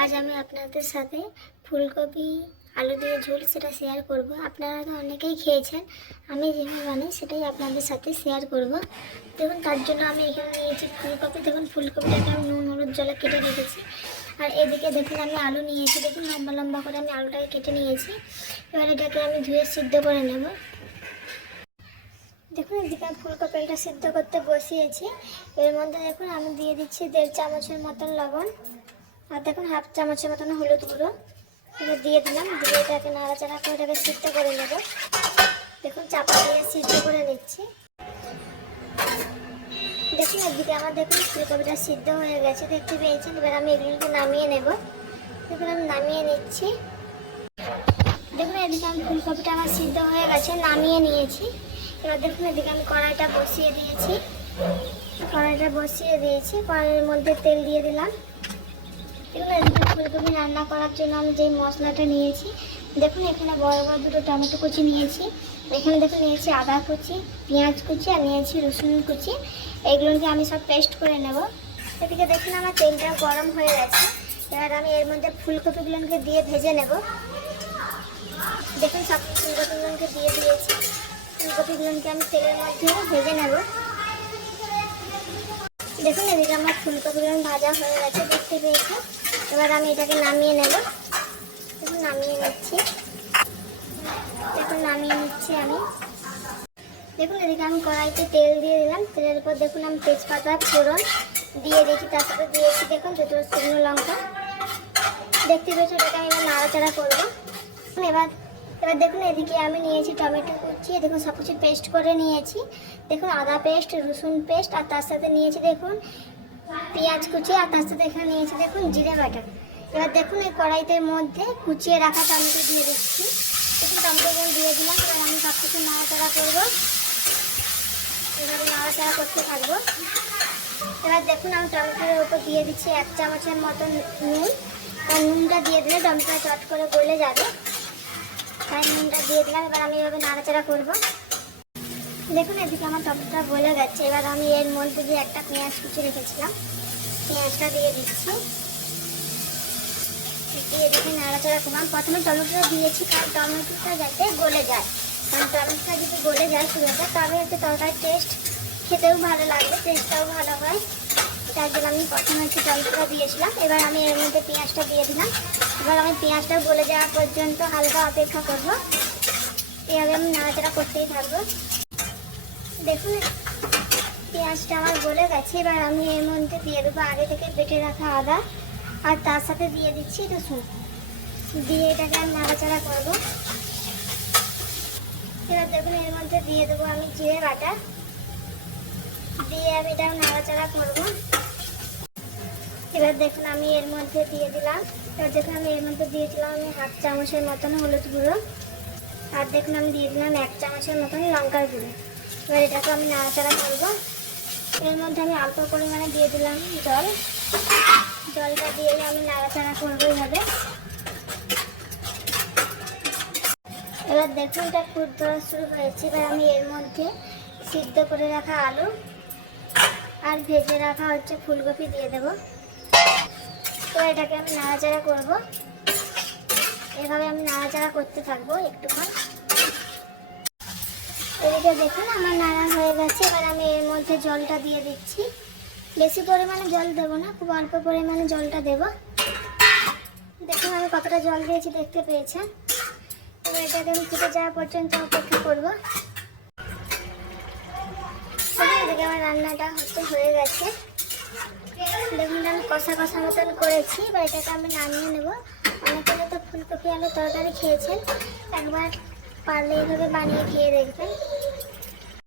আজ আমি আপনাদের সাথে ফুলকপি আলু দিয়ে ঝোল সেটা শেয়ার করব। আপনারা তো অনেকেই খেয়েছেন, আমি যেভাবে বানাই সেটাই আপনাদের সাথে শেয়ার করব। দেখুন, তার জন্য আমি এখানে নিয়েছি ফুলকপি। দেখুন, ফুলকপিটাকে আমি নুন হলুদ জলে কেটে রেখেছি। আর এদিকে দেখুন আমি আলু নিয়েছি। দেখুন, লম্বা লম্বা করে আমি আলুটাকে কেটে নিয়েছি। এবার এটাকে আমি ধুয়ে সিদ্ধ করে নেব। দেখুন, এদিকে আমি ফুলকপিটা সিদ্ধ করতে বসিয়েছি। এর মধ্যে দেখুন আমি দিয়ে দিচ্ছি 1.5 চামচের মতন লবণ, আর দেখুন 1/2 চামচের মতন হলুদ গুঁড়ো। এবার দিয়ে দিলাম, দিয়ে এটাকে নাড়াচাড়া করে এটাকে সিদ্ধ করে নেব। দেখুন, চাপা দিয়ে সিদ্ধ করে নিচ্ছি। দেখুন, এদিকে আমার দেখুন ফুলকপিটা সিদ্ধ হয়ে গেছে, দেখতে পেয়েছেন। এবার আমি এগুলোকে নামিয়ে নেব। দেখুন, আমি নামিয়ে নিচ্ছি। দেখুন, এদিকে আমি ফুলকপিটা আমার সিদ্ধ হয়ে গেছে, নামিয়ে নিয়েছি। এবার দেখুন, এদিকে আমি কড়াইটা বসিয়ে দিয়েছি। কড়াইয়ের মধ্যে তেল দিয়ে দিলাম। এগুলো এদিকে ফুলকপি রান্না করার জন্য আমি যেই মশলাটা নিয়েছি, দেখুন এখানে বড় বড় দুটো টমেটো কুচি নিয়েছি। এখানে দেখুন নিয়েছি আদা কুচি, পেঁয়াজ কুচি, আর নিয়েছি রসুন কুচি। এইগুলোকে আমি সব পেস্ট করে নেব। এদিকে দেখুন আমার তেলটা গরম হয়ে গেছে। এবার আমি এর মধ্যে ফুলকপিগুলোকে দিয়ে ভেজে নেব। দেখুন, সব ফুলকপিগুলোকে দিয়ে দিয়েছি। ফুলকপিগুলোকে আমি তেলের মধ্যে ভেজে নেব। দেখুন, এদিকে আমার ফুলকপিগুলো ভাজা হয়ে গেছে, দেখতে পেয়েছি। এবার আমি এটাকে নামিয়ে নেব। দেখুন, নামিয়ে নিচ্ছি আমি। দেখুন, এদিকে আমি কড়াইতে তেল দিয়ে দিলাম। তেলের উপর দেখুন আমি তেজপাতা ফোড়ন দিয়ে দিয়েছি, তার সাথে দিয়েছি দেখুন দুটো শুকনো লঙ্কা। দেখতে পেয়েছি, এটাকে আমি এবার নাড়াচাড়া করবো। এবার দেখুন, এদিকে আমি নিয়েছি টমেটো কুচি। দেখুন, সব কিছু পেস্ট করে নিয়েছি। দেখুন, আদা পেস্ট, রসুন পেস্ট, আর তার সাথে নিয়েছি দেখুন পেঁয়াজ কুচি, আর তার সাথে এখানে নিয়েছি দেখুন জিরে বাটা। এবার দেখুন এই কড়াইতে মধ্যে কুচিয়ে রাখা টমেটো দিয়ে দিচ্ছি। দেখুন, টমেটোগুলো দিয়ে দিলাম। এবার আমি সব কিছু নাড়াচাড়া করবো, এভাবে নাড়াচাড়া করতে থাকবো। এবার দেখুন, আমি টমেটোর উপর দিয়ে দিচ্ছি 1 চামচের মতন নুন। আর নুনটা দিয়ে দিলে টমেটোটা চট করে গলে যাবে, তাই নুনটা দিয়ে দিলাম। এবার আমি এভাবে নাড়াচাড়া করবো। দেখুন, এদিকে আমার টমেটোটা গলে গেছে। এবার আমি এর মধ্যে দিয়ে একটা পেঁয়াজ কুচি রেখেছিলাম, পেঁয়াজটা দিয়ে দিচ্ছি। দিয়ে দেখে নাড়াচাড়া করলাম। প্রথমে টমেটোটা দিয়েছি কারণ টমেটোটা যাতে গলে যায়, কারণ টমেটোটা যদি গলে যায় পুরোটা, তবে হচ্ছে তরকারির টেস্ট খেতেও ভালো লাগবে, টেস্টটাও ভালো হয়। তার জন্য আমি প্রথমে হচ্ছে টমেটোটা দিয়েছিলাম। এবার আমি এর মধ্যে পেঁয়াজটা দিয়ে দিলাম। এবার আমি পেঁয়াজটা গলে যাওয়া পর্যন্ত হালকা অপেক্ষা করবো। এভাবে আমি নাড়াচাড়া করতেই থাকবো। দেখুন, পেঁয়াজটা আমার গলে গেছে। এবার আমি এর মধ্যে দিয়ে দেবো আগে থেকে বেটে রাখা আদা, আর তার সাথে দিয়ে দিচ্ছি রসুন। দিয়ে এটাকে আমি নাড়াচাড়া করবো। এবার দেখুন, এর মধ্যে দিয়ে দেবো আমি জিরে বাটা, দিয়ে আমি এটা নাড়াচাড়া করবো। এবার দেখুন আমি এর মধ্যে দিয়ে দিলাম আমি 1/2 চামচের মতন হলুদ গুঁড়ো, আর দেখুন আমি দিয়ে দিলাম 1 চামচের মতন লঙ্কার গুঁড়ো। এবার এটাকে আমি নাড়াচাড়া করবো। এর মধ্যে আমি অল্প পরিমাণে দিয়ে দিলাম জলটা দিয়ে আমি নাড়াচাড়া করবো এইভাবে। এবার দেখুন এটা খুব দেওয়া শুরু হয়েছে। এবার আমি এর মধ্যে সিদ্ধ করে রাখা আলু আর ভেজে রাখা হচ্ছে ফুলকপি দিয়ে দেবো। তো এটাকে আমি নাড়াচাড়া করবো। এভাবে আমি নাড়াচাড়া করতে থাকবো একটুক্ষণ। এদিকে দেখুন আমার নাড়া হয়ে গেছে। এবার আমি এর মধ্যে জলটা দিয়ে দিচ্ছি। বেশি পরিমাণে জল দেবো না, খুব অল্প পরিমাণে জলটা দেবো। দেখুন আমি কতটা জল দিয়েছি, দেখতে পেয়েছেন। এবার এটাকে আমি ফুটে যাওয়া পর্যন্ত অপেক্ষা করবো। এদিকে আমার রান্নাটা হয়ে গেছে। দেখুন আমি কষা কষা মতন করেছি। এবার এটাকে আমি নামিয়ে নেব। অনেকে তো ফুলকপি আলু তরকারি খেয়েছেন, একবার পারলে এইভাবে বানিয়ে খেয়ে দেখবেন।